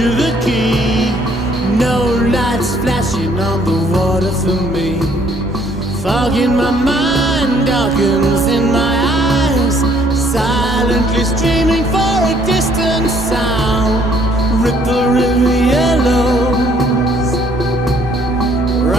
you the key. No lights flashing on the water for me. Fog in my mind darkens in my eyes, silently streaming for a distant sound. Ripple river yellow,